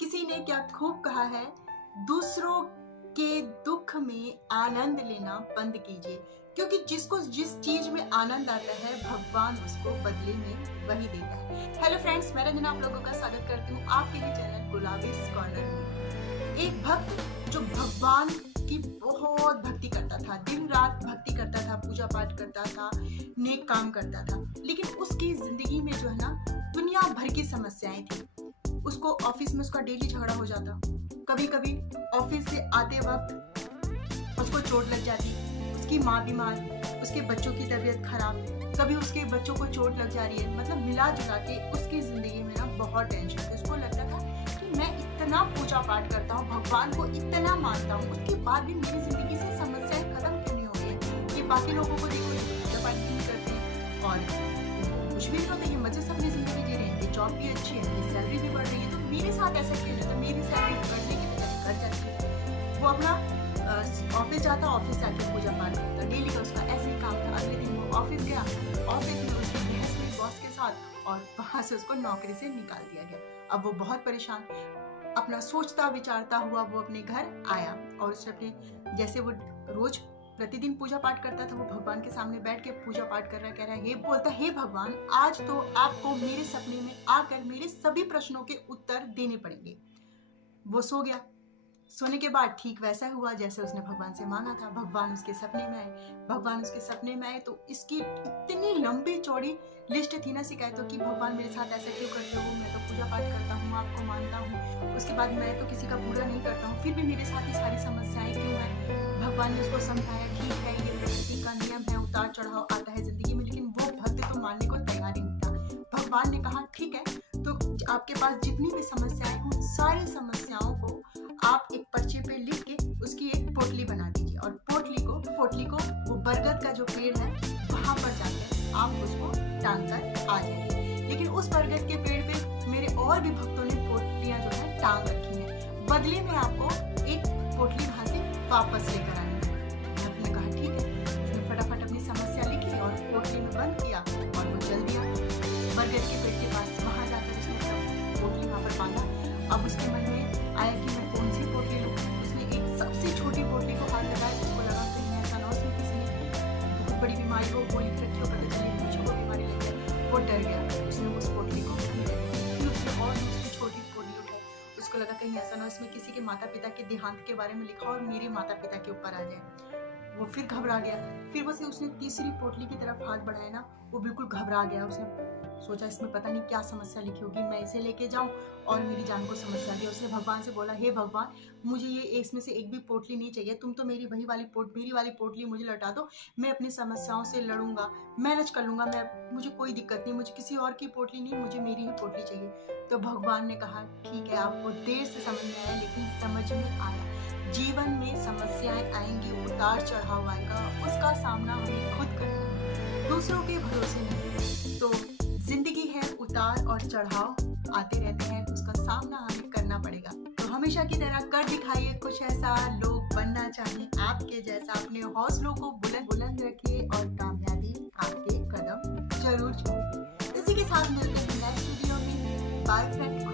किसी ने क्या खूब कहा है, दूसरों के दुख में आनंद लेना बंद कीजिए, क्योंकि जिसको जिस चीज में आनंद आता है भगवान उसको बदले में वही देता है। हेलो फ्रेंड्स, मैं रंजना आप लोगों का स्वागत करती हूँ आपके ही चैनल गुलाबी कॉर्नर में। एक भक्त जो भगवान की बहुत भक्ति करता था, दिन रात भक्ति करता था, पूजा पाठ करता था, नेक काम करता था, लेकिन उसकी जिंदगी में जो है ना दुनिया भर की समस्याएं थी। उसको ऑफिस में उसका डेली झगड़ा हो जाता, कभी कभी ऑफिस से आते वक्त उसको चोट लग जाती, उसकी माँ बीमार, उसके बच्चों की तबीयत खराब, कभी उसके बच्चों को चोट लग जा रही है। मतलब मिला जुला के उसकी जिंदगी में ना बहुत टेंशन थी। उसको लगता था कि मैं इतना पूजा पाठ करता हूँ, भगवान को इतना मानता हूँ, उसके बाद भी मेरी जिंदगी से समस्याएं खत्म क्यों नहीं हो रही। ये बाकी लोगों को देखो, पूजा पाठ नहीं करते और कुछ भी नहीं होता, ये मजे से अपनी जिंदगी जी रहे हैं, जॉब भी अच्छी है, सैलरी भी बढ़ रही है, तो मेरे साथ ऐसा क्यों नहीं होता। मेरी सैलरी बढ़ने की बजाय घट जाती है। वो अपना ऑफिस जाता, ऑफिस से आके पूजा पाठ करता, डेली का उसका ऐसे ही काम था। अगले दिन वो ऑफिस गया, ऑफिस में उसकी बहस हुई बॉस के साथ और वहां से उसको नौकरी से निकाल दिया गया। अब वो बहुत परेशान, अपना सोचता विचारता हुआ वो अपने घर आया और उसने अपने जैसे वो रोज प्रतिदिन पूजा पाठ करता था, वो भगवान के सामने बैठ के पूजा पाठ कर रहा, कह रहा है, बोलता, हे भगवान, आज तो आपको मेरे सपने में आकर मेरे सभी प्रश्नों के उत्तर देने पड़ेंगे। वो सो गया। सोने के बाद ठीक वैसा हुआ जैसे उसने भगवान से मांगा था। भगवान उसके सपने में आए। भगवान उसके सपने में आए तो इसकी इतनी लंबी चौड़ी लिस्ट थी ना शिकायतों की। भगवान मेरे साथ ऐसा क्यों करते हो, मैं तो पूजा पाठ करता हूँ, आपको मानता हूँ, उसके बाद मैं तो किसी का बुरा नहीं करता हूँ, फिर भी मेरे साथ ये सारी समस्याएं क्यों हैं। भगवान ने उसको समझाया, ठीक है, ये प्रकृति का नियम है, उतार चढ़ाव आता है जिंदगी में, लेकिन वो भक्त तो मानने को तैयार ही नहीं था। भगवान ने कहा, ठीक है, तो आपके पास जितनी भी समस्याएं, उन सारी समस्याओं को आप एक पर्चे पे लिख के उसकी एक पोटली बना दीजिए और पोटली को वो बरगद का जो पेड़ है वहां पर जाकर आप उसको टांग कर आ जाइए। लेकिन उस बरगद के पेड़ पे मेरे और भी भक्तों ने पोटलियां जो है टांग रखी हैं, बदले में आपको एक पोटली वहां से वापस लेकर आनी है। भक्त ने कहा, ठीक है। उसने फटाफट अपनी समस्या लिखी और पोटली में बंद किया और वो चल दिया बरगद के पेड़ के पास। वहां जाकर उसने पोटली वहां पर बांधा। अब उसके मन में आया कि मैं कौन सी पोटली लूं। उसने एक सबसे छोटी पोटली को हाथ लगाया। उसको लगा कहीं ऐसा ना हो उसमें किसी ने बहुत बड़ी बीमारी हो, गोली रखी हो, पता चले मुझे को बीमारी लग जाए। वो डर गया। उसने उस पोटली को फिर उसने और दूसरी छोटी पोटली उठाई। उसको लगा कहीं ऐसा ना हो इसमें किसी के माता पिता के देहांत के बारे में लिखा और मेरे माता पिता के ऊपर आ जाए। वो फिर घबरा गया। फिर उसने तीसरी पोटली की तरफ हाथ बढ़ाया ना, वो बिल्कुल घबरा गया। उसने सोचा इसमें पता नहीं क्या समस्या लिखी होगी, मैं इसे लेके जाऊं और मेरी जान को समस्या दी। उसने भगवान से बोला, हे भगवान, मुझे ये इसमें से एक भी पोटली नहीं चाहिए, तुम तो मेरी वाली पोटली मुझे लौटा दो, मैं अपनी समस्याओं से लड़ूंगा, मैनेज कर लूंगा, मुझे कोई दिक्कत नहीं, मुझे किसी और की पोटली नहीं, मुझे मेरी ही पोटली चाहिए। तो भगवान ने कहा, ठीक है, आपको देर से समझ में आया लेकिन समझ में आया। जीवन में समस्याएं आएंगी, उतार चढ़ाव आएगा, उसका सामना हमें खुद करना है, दूसरों के भरोसे नहीं। तो जिंदगी है, उतार और चढ़ाव आते रहते हैं, उसका सामना हमें करना पड़ेगा। तो हमेशा की तरह कर दिखाइए कुछ ऐसा, लोग बनना चाहें आपके जैसा, अपने हौसलों को बुलंद रखिए और कामयाबी आपके कदम जरूर छूए। इसी के साथ मिलते हैं नेक्स्ट वीडियो में। Bye friends.